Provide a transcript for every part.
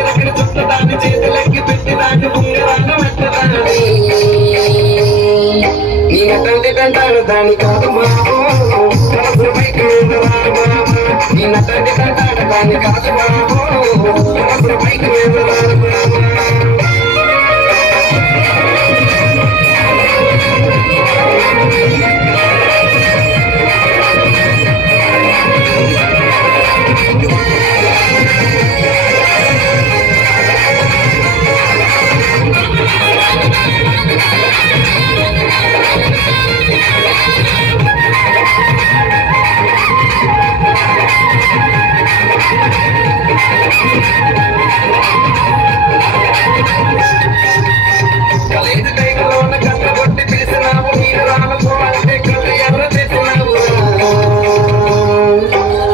ఎరకడి చుట్ట దాన్ని చేతులెక్కి పెట్టి దాన్ని ఉంగరాన్ని మెట్టదాన్ని నీ నటంటి తంటాడు దాన్ని కాదు బాబు మనసు పైకి వెళ్ళరాను బాబు నీ నటంటి తంటాడు దాన్ని కాదు బాబు మనసు పైకి వెళ్ళరాను బాబు కలేదు కైగలోన కళ్ళ కొట్టి పిలిచినావు నీరు రానుకో అంటే కళ్ళు ఎర్ర చేసినావు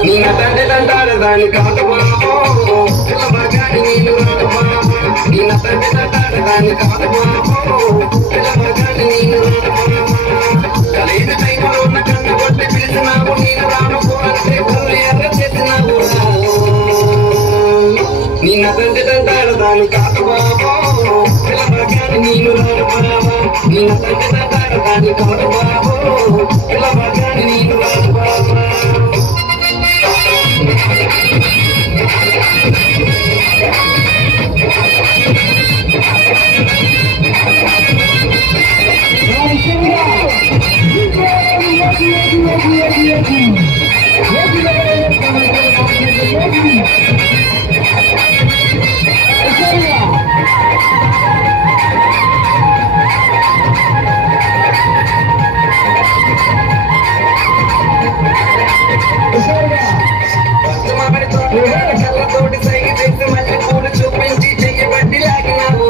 నీ నటంటే తంటాడు దాన్ని కాదు బాబు పిల్లబర్గాని నీళ్ళు రాను బాబు నీ నటంటే తంటాడు దాన్ని కాదు బాబు పిల్లబర్గాని నీళ్ళు రాను బాబు కలేదు కైగలోన కళ్ళ కొట్టి పిలిచినావు నీరు రానుకో అంటే కళ్ళు ఎర్ర చేసినావు నీ నటంటే తంటాడు దాన్ని కాదు బాబు పిల్లబర్గాని నీళ్ళు రాను బాబు నీ నటంటే తంటాడు దాన్ని కాదు బాబు పిల్లబర్గాని నీళ్ళు రాను బాబు కళ్ళతోటి సైకి చేసి మళ్ళీ పూలు చూపించి చెయ్యబట్టి లాగినావు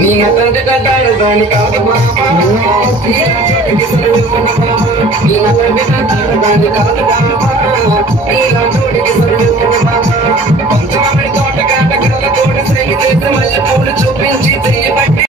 నీ నటంటే తంటాడు దాన్ని కాదు బాబా నీ నటంటే తంటాడు దాన్ని కాదు బాబా నీలాంటోడికి సరుడు బాబా పంచమామిడి తోట కాట కళ్ళతోటి సైకి చేసి మళ్ళీ పూలు చూపించి